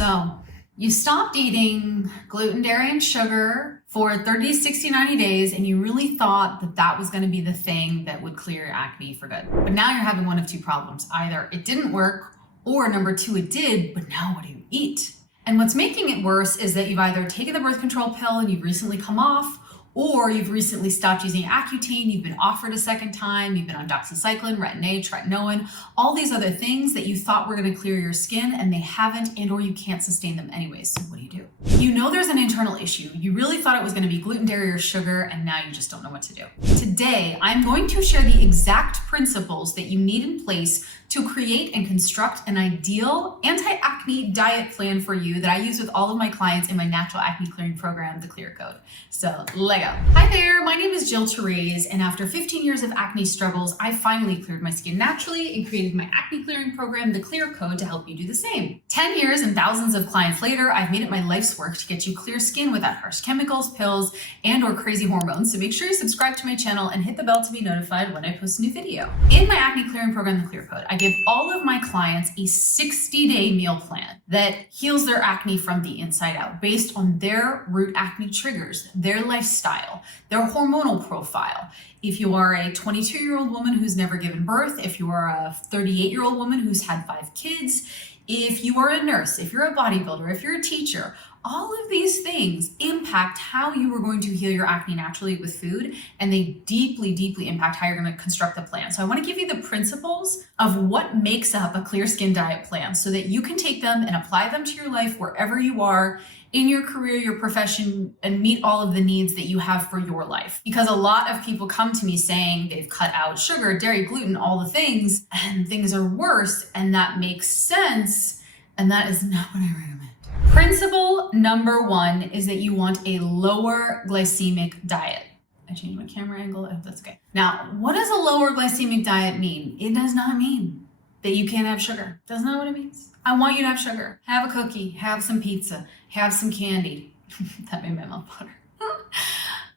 So you stopped eating gluten, dairy, and sugar for 30, 60, 90 days, and you really thought that that was going to be the thing that would clear your acne for good. But now you're having one of two problems. Either it didn't work, or number two, it did, but now what do you eat? And what's making it worse is that you've either taken the birth control pill and you've recently come off, or you've recently stopped using Accutane, you've been offered a second time, you've been on doxycycline, retin-A, tretinoin, all these other things that you thought were going to clear your skin, and they haven't, and or you can't sustain them anyways. So what do? You know there's an internal issue. You really thought it was going to be gluten, dairy, or sugar, and now you just don't know what to do. Today, I'm going to share the exact principles that you need in place to create and construct an ideal anti-acne diet plan for you that I use with all of my clients in my natural acne clearing program, the Clear Code. So let go. Hi there, my name is Therese, and after 15 years of acne struggles, I finally cleared my skin naturally and created my acne clearing program, the Clear Code, to help you do the same. 10 years and thousands of clients later, I've made it my life's work to get you clear skin without harsh chemicals, pills, and or crazy hormones. So make sure you subscribe to my channel and hit the bell to be notified when I post a new video. In my acne clearing program, the Clear Code, I give all of my clients a 60-day meal plan that heals their acne from the inside out based on their root acne triggers, their lifestyle, their hormonal profile. If you are a 22-year-old woman who's never given birth, if you are a 38-year-old woman who's had 5 kids, if you are a nurse, if you're a bodybuilder, if you're a teacher, all of these things impact how you are going to heal your acne naturally with food, and they deeply, deeply impact how you're going to construct the plan. So I want to give you the principles of what makes up a clear skin diet plan so that you can take them and apply them to your life wherever you are in your career, your profession, and meet all of the needs that you have for your life. Because a lot of people come to me saying they've cut out sugar, dairy, gluten, all the things, and things are worse, and that makes sense, and that is not what I recommend. Principle number 1 is that you want a lower glycemic diet. I changed my camera angle. I hope that's okay. Now, what does a lower glycemic diet mean? It does not mean that you can't have sugar. That's not what it means. I want you to have sugar. Have a cookie, have some pizza, have some candy. That made my mouth water.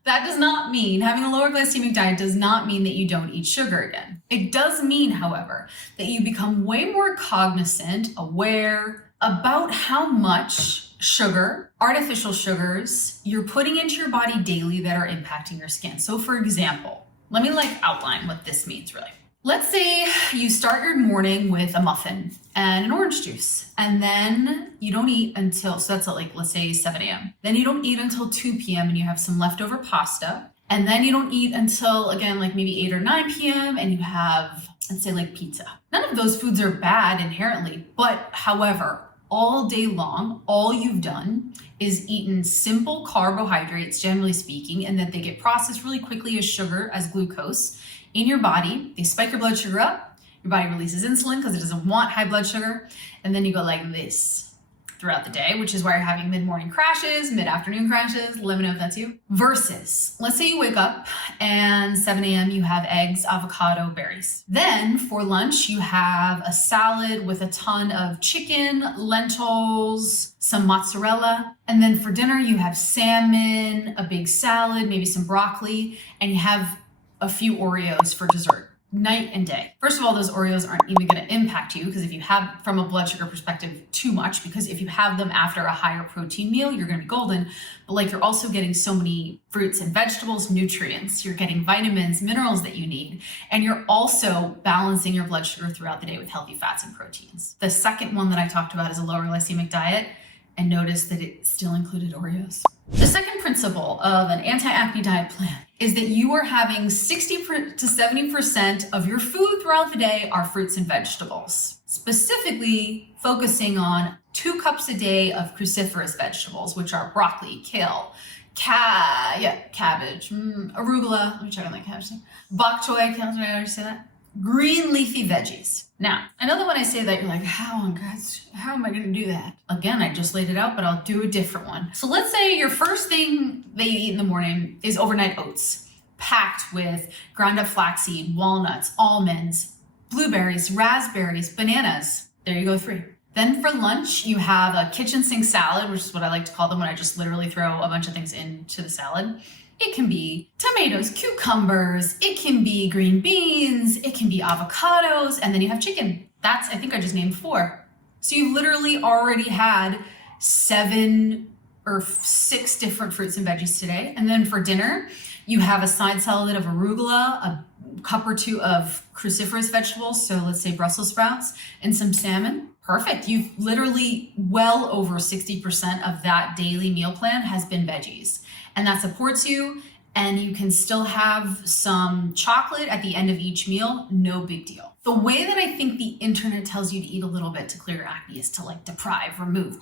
That does not mean, having a lower glycemic diet does not mean that you don't eat sugar again. It does mean, however, that you become way more cognizant, aware about how much sugar, artificial sugars, you're putting into your body daily that are impacting your skin. So for example, let me outline what this means really. Let's say you start your morning with a muffin and an orange juice, and then you don't eat until, so that's at let's say 7 a.m. Then you don't eat until 2 p.m. and you have some leftover pasta. And then you don't eat until, again, maybe 8 or 9 p.m. and you have, let's say pizza. None of those foods are bad inherently, but however, all day long, all you've done is eaten simple carbohydrates, generally speaking, and that they get processed really quickly as sugar, as glucose in your body. They spike your blood sugar up. Your body releases insulin because it doesn't want high blood sugar. And then you go like this throughout the day, which is why you're having mid-morning crashes, mid-afternoon crashes. Let me know if that's you. Versus, let's say you wake up and 7 a.m. you have eggs, avocado, berries. Then for lunch, you have a salad with a ton of chicken, lentils, some mozzarella. And then for dinner, you have salmon, a big salad, maybe some broccoli, and you have a few Oreos for dessert. Night and day. First of all, those Oreos aren't even going to impact you because if you have, from a blood sugar perspective, too much, because if you have them after a higher protein meal, you're going to be golden. But you're also getting so many fruits and vegetables, nutrients, you're getting vitamins, minerals that you need, and you're also balancing your blood sugar throughout the day with healthy fats and proteins. The second one that I talked about is a lower glycemic diet, and notice that it still included Oreos. The second principle of an anti-acne diet plan is that you are having 60 to 70% of your food throughout the day are fruits and vegetables. Specifically focusing on 2 cups a day of cruciferous vegetables, which are broccoli, kale, cabbage, arugula, let me check on that cabbage thing. Bok choy, did I already say that? Green leafy veggies. Now, I know that when I say that, you're like, how am I going to do that? Again, I just laid it out, but I'll do a different one. So let's say your first thing that you eat in the morning is overnight oats, packed with ground up flaxseed, walnuts, almonds, blueberries, raspberries, bananas. There you go, 3. Then for lunch, you have a kitchen sink salad, which is what I like to call them when I just literally throw a bunch of things into the salad. It can be tomatoes, cucumbers, it can be green beans, it can be avocados, and then you have chicken. That's, I think I just named 4. So you literally already had 7 or 6 different fruits and veggies today. And then for dinner, you have a side salad of arugula, a cup or 2 of cruciferous vegetables, so let's say Brussels sprouts, and some salmon. Perfect. You've literally well over 60% of that daily meal plan has been veggies. And that supports you, and you can still have some chocolate at the end of each meal, no big deal. The way that I think the internet tells you to eat a little bit to clear your acne is to like deprive, remove,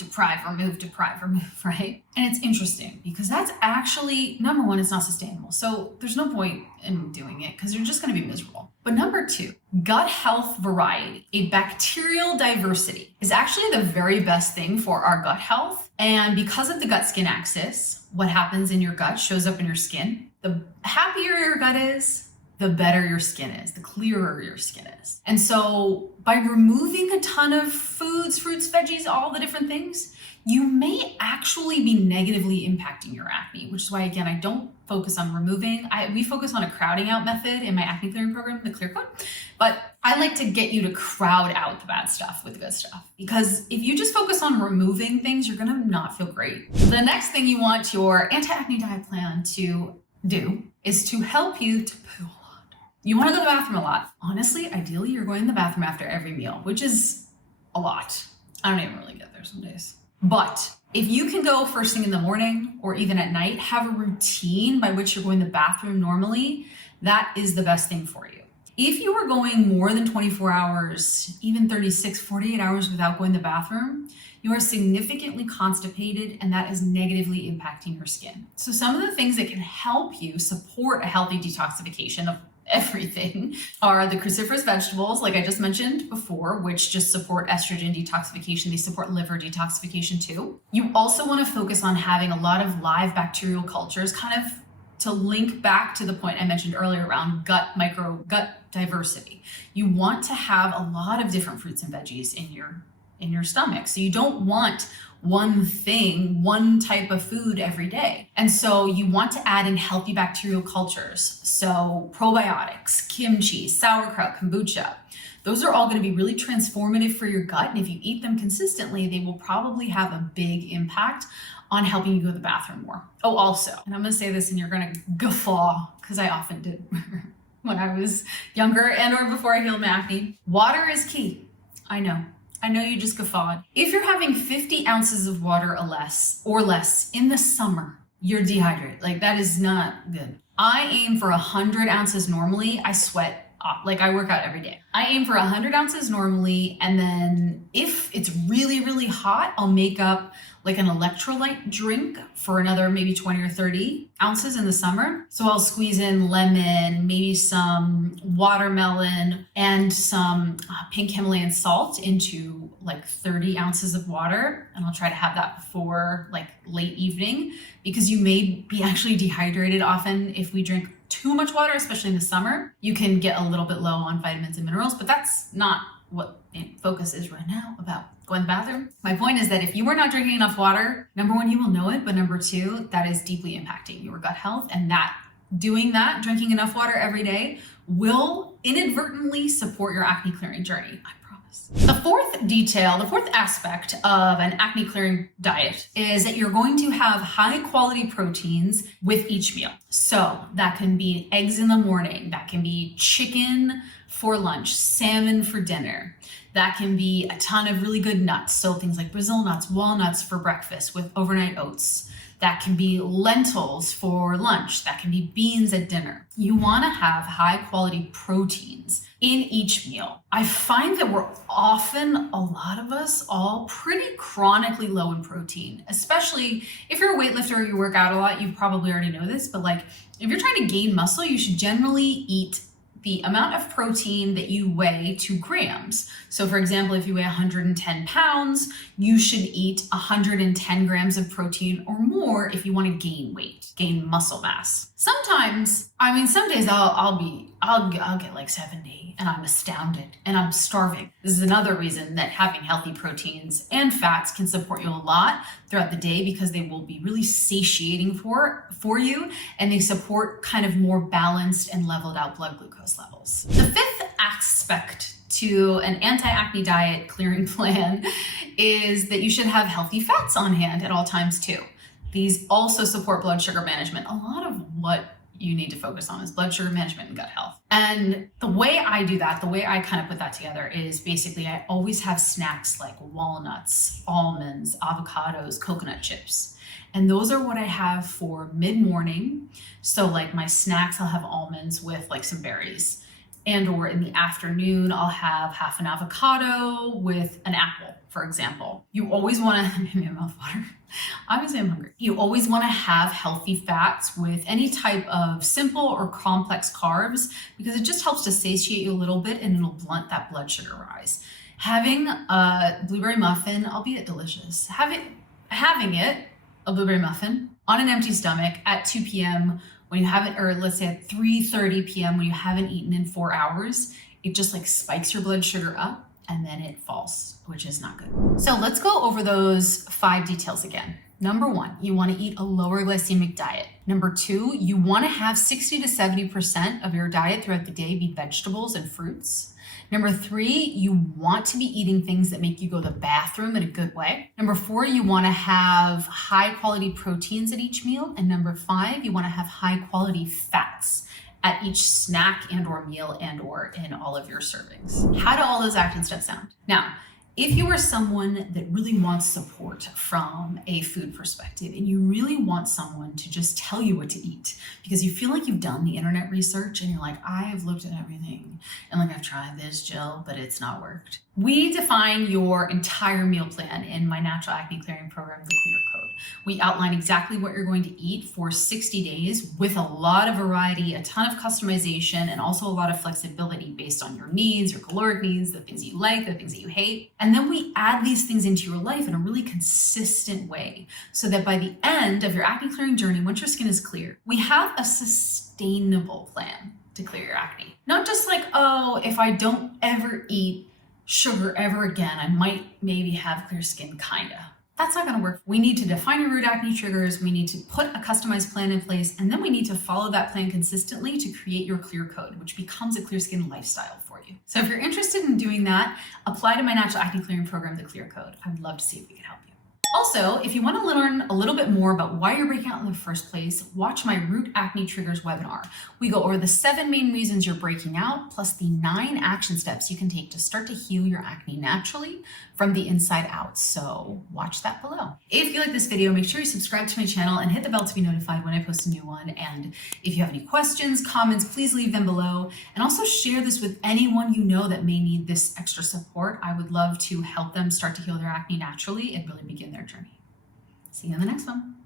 right? And it's interesting because that's actually, number one, it's not sustainable. So there's no point in doing it because you're just going to be miserable. But number 2, gut health variety, a bacterial diversity is actually the very best thing for our gut health. And because of the gut-skin axis, what happens in your gut shows up in your skin. The happier your gut is, the better your skin is, the clearer your skin is. And so by removing a ton of foods, fruits, veggies, all the different things, you may actually be negatively impacting your acne, which is why, again, I don't focus on removing. We focus on a crowding out method in my acne clearing program, the Clear Code. But I like to get you to crowd out the bad stuff with the good stuff. Because if you just focus on removing things, you're gonna not feel great. The next thing you want your anti-acne diet plan to do is to help you to poo. You want to go to the bathroom a lot. Honestly, ideally, you're going to the bathroom after every meal, which is a lot. I don't even really get there some days. But if you can go first thing in the morning or even at night, have a routine by which you're going to the bathroom normally, that is the best thing for you. If you are going more than 24 hours, even 36, 48 hours without going to the bathroom, you are significantly constipated, and that is negatively impacting your skin. So some of the things that can help you support a healthy detoxification of everything are the cruciferous vegetables, like I just mentioned before, which just support estrogen detoxification. They support liver detoxification too. You also want to focus on having a lot of live bacterial cultures, kind of to link back to the point I mentioned earlier around gut diversity. You want to have a lot of different fruits and veggies in your stomach. So you don't want one thing, one type of food every day. And so you want to add in healthy bacterial cultures. So probiotics, kimchi, sauerkraut, kombucha. Those are all going to be really transformative for your gut. And if you eat them consistently, they will probably have a big impact on helping you go to the bathroom more. Oh, also, and I'm going to say this and you're going to guffaw because I often did when I was younger and or before I healed my acne. Water is key. I know you just guffawed. If you're having 50 ounces of water or less in the summer, you're dehydrated. Like that is not good. I aim for 100 ounces normally. I sweat. Like I work out every day. I aim for 100 ounces normally. And then if it's really, really hot, I'll make up like an electrolyte drink for another maybe 20 or 30 ounces in the summer. So I'll squeeze in lemon, maybe some watermelon and some pink Himalayan salt into like 30 ounces of water. And I'll try to have that before like late evening because you may be actually dehydrated often if we drink too much water, especially in the summer. You can get a little bit low on vitamins and minerals, but that's not what focus is right now about going to the bathroom. My point is that if you are not drinking enough water, number one, you will know it, but number two, that is deeply impacting your gut health, and that drinking enough water every day will inadvertently support your acne clearing journey. I promise. The fourth aspect of an acne clearing diet is that you're going to have high quality proteins with each meal. So that can be eggs in the morning, that can be chicken for lunch, salmon for dinner. That can be a ton of really good nuts. So things like Brazil nuts, walnuts for breakfast with overnight oats. That can be lentils for lunch. That can be beans at dinner. You want to have high quality proteins in each meal. I find that we're often, a lot of us, all pretty chronically low in protein, especially if you're a weightlifter or you work out a lot. You probably already know this, but like if you're trying to gain muscle, you should generally eat the amount of protein that you weigh 2 grams. So for example, if you weigh 110 pounds, you should eat 110 grams of protein or more if you want to gain weight, gain muscle mass. Sometimes, some days I'll get like 70 and I'm astounded and I'm starving. This is another reason that having healthy proteins and fats can support you a lot throughout the day because they will be really satiating for you and they support kind of more balanced and leveled out blood glucose levels. The fifth aspect to an anti-acne diet clearing plan is that you should have healthy fats on hand at all times too. These also support blood sugar management. A lot of what you need to focus on is blood sugar management and gut health. And the way I do that, the way I kind of put that together is basically I always have snacks like walnuts, almonds, avocados, coconut chips. And those are what I have for mid-morning. So like my snacks, I'll have almonds with like some berries. And or in the afternoon, I'll have half an avocado with an apple, for example. You always want to, maybe a mouthwater. Obviously I'm hungry. You always want to have healthy fats with any type of simple or complex carbs because it just helps to satiate you a little bit and it'll blunt that blood sugar rise. Having a blueberry muffin, albeit delicious, having it, a blueberry muffin, on an empty stomach at 2 p.m. when you haven't, or let's say at 3:30 p.m. when you haven't eaten in 4 hours, it just like spikes your blood sugar up and then it falls, which is not good. So let's go over those 5 details again. Number 1, you want to eat a lower glycemic diet. Number 2, you want to have 60 to 70% of your diet throughout the day be vegetables and fruits. Number 3, you want to be eating things that make you go to the bathroom in a good way. Number 4, you want to have high quality proteins at each meal. And number 5, you want to have high quality fats at each snack and or meal and or in all of your servings. How do all those action steps sound? Now, if you are someone that really wants support from a food perspective and you really want someone to just tell you what to eat because you feel like you've done the internet research and you're like, I've looked at everything and like I've tried this gel, but it's not worked. We define your entire meal plan in my natural acne clearing program, the Clear Code. We outline exactly what you're going to eat for 60 days with a lot of variety, a ton of customization, and also a lot of flexibility based on your needs, your caloric needs, the things you like, the things that you hate. And then we add these things into your life in a really consistent way so that by the end of your acne clearing journey, once your skin is clear, we have a sustainable plan to clear your acne. Not just like, oh, if I don't ever eat sugar ever again, I might maybe have clear skin, kinda. That's not gonna work. We need to define your root acne triggers, we need to put a customized plan in place, and then we need to follow that plan consistently to create your clear code, which becomes a clear skin lifestyle for you. So if you're interested in doing that, apply to my natural acne clearing program, the Clear Code. I would love to see if we can help you. Also, if you want to learn a little bit more about why you're breaking out in the first place, watch my Root Acne Triggers webinar. We go over the 7 main reasons you're breaking out, plus the 9 action steps you can take to start to heal your acne naturally from the inside out. So watch that below. If you like this video, make sure you subscribe to my channel and hit the bell to be notified when I post a new one. And if you have any questions, comments, please leave them below. And also share this with anyone you know that may need this extra support. I would love to help them start to heal their acne naturally and really begin their journey. See you in the next one.